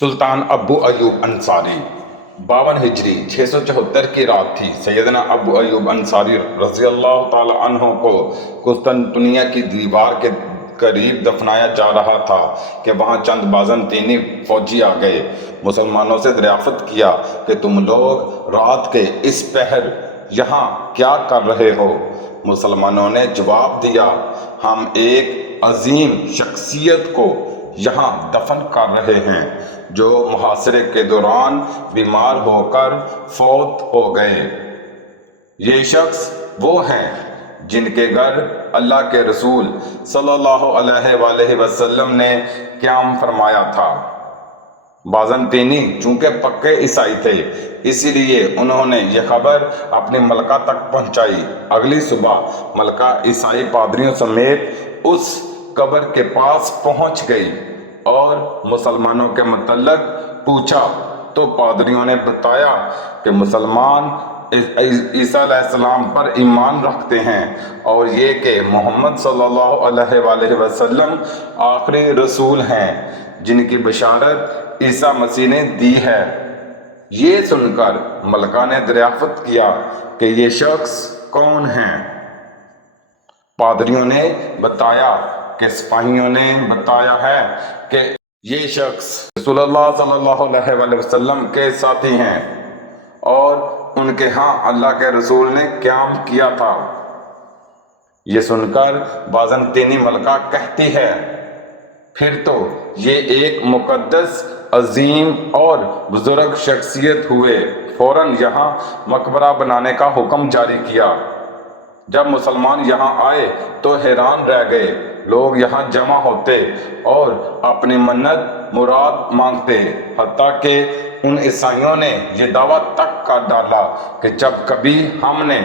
سلطان ابو ایوب انصاری 52 ہجری 674 کی رات تھی۔ سیدنا ابو ایوب انصاری رضی اللہ تعالی عنہ کو قسطنطنیہ کی دیوار کے قریب دفنایا جا رہا تھا کہ وہاں چند بازنطینی فوجی آ گئے۔ مسلمانوں سے دریافت کیا کہ تم لوگ رات کے اس پہر یہاں کیا کر رہے ہو؟ مسلمانوں نے جواب دیا، ہم ایک عظیم شخصیت کو یہاں دفن کر رہے ہیں جو محاصرے کے دوران بیمار ہو کر فوت ہو گئے۔ یہ شخص وہ ہیں جن کے گھر اللہ کے رسول صلی اللہ علیہ وآلہ وسلم نے قیام فرمایا تھا۔ بازنطینی چونکہ پکے عیسائی تھے، اسی لیے انہوں نے یہ خبر اپنی ملکہ تک پہنچائی۔ اگلی صبح ملکہ عیسائی پادریوں سمیت اس قبر کے پاس پہنچ گئی اور مسلمانوں کے متعلق پوچھا تو پادریوں نے بتایا کہ مسلمان عیسیٰ علیہ السلام پر ایمان رکھتے ہیں اور یہ کہ محمد صلی اللہ علیہ وآلہ وسلم آخری رسول ہیں جن کی بشارت عیسیٰ مسیح نے دی ہے۔ یہ سن کر ملکہ نے دریافت کیا کہ یہ شخص کون ہیں؟ پادریوں نے بتایا کہ سپاہیوں نے بتایا ہے کہ یہ شخص رسول اللہ صلی اللہ علیہ وآلہ وسلم کے ساتھی ہیں اور ان کے ہاں اللہ کے رسول نے قیام کیا تھا۔ یہ سن کر بازنطینی ملکہ کہتی ہے، پھر تو یہ ایک مقدس، عظیم اور بزرگ شخصیت ہوئے۔ فوراً یہاں مقبرہ بنانے کا حکم جاری کیا۔ جب مسلمان یہاں آئے تو حیران رہ گئے۔ لوگ یہاں جمع ہوتے اور اپنی منت مراد مانگتے، حتیٰ کہ ان عیسائیوں نے یہ دعویٰ تک کر ڈالا کہ جب کبھی ہم نے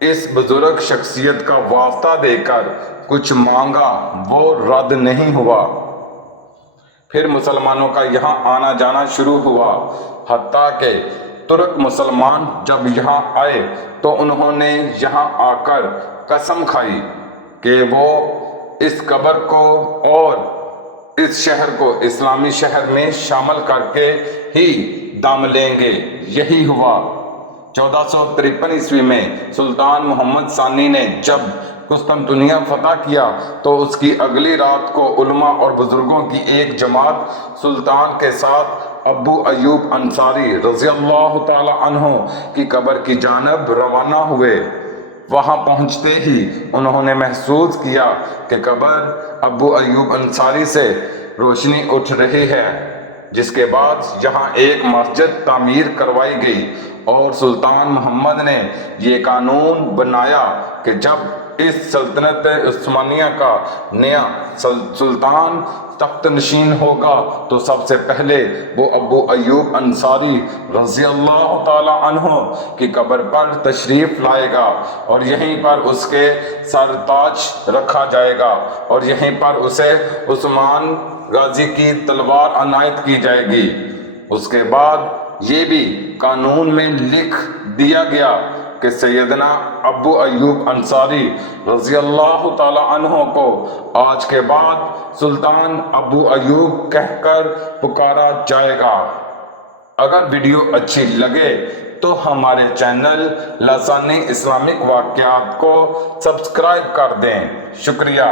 اس بزرگ شخصیت کا واسطہ دے کر کچھ مانگا وہ رد نہیں ہوا۔ پھر مسلمانوں کا یہاں آنا جانا شروع ہوا، حتیٰ کہ ترک مسلمان جب یہاں آئے تو انہوں نے یہاں آ کر قسم کھائی کہ وہ اس قبر کو اور اس شہر کو اسلامی شہر میں شامل کر کے ہی دم لیں گے۔ یہی ہوا۔ 1453 عیسوی میں سلطان محمد ثانی نے جب قسطنطنیہ فتح کیا تو اس کی اگلی رات کو علماء اور بزرگوں کی ایک جماعت سلطان کے ساتھ ابو ایوب انصاری رضی اللہ تعالی عنہ کی قبر کی جانب روانہ ہوئے۔ وہاں پہنچتے ہی انہوں نے محسوس کیا کہ قبر ابو ایوب انصاری سے روشنی اٹھ رہی ہے، جس کے بعد یہاں ایک مسجد تعمیر کروائی گئی اور سلطان محمد نے یہ قانون بنایا کہ جب اس سلطنت عثمانیہ کا نیا سلطان تخت نشین ہوگا تو سب سے پہلے وہ ابو ایوب انصاری رضی اللہ تعالی عنہ کی قبر پر تشریف لائے گا اور یہیں پر اس کے سر تاج رکھا جائے گا اور یہیں پر اسے عثمان غازی کی تلوار عنایت کی جائے گی۔ اس کے بعد یہ بھی قانون میں لکھ دیا گیا کہ سیدنا ابو ایوب انصاری رضی اللہ تعالی عنہ کو آج کے بعد سلطان ابو ایوب کہہ کر پکارا جائے گا۔ اگر ویڈیو اچھی لگے تو ہمارے چینل لسانی اسلامک واقعات کو سبسکرائب کر دیں۔ شکریہ۔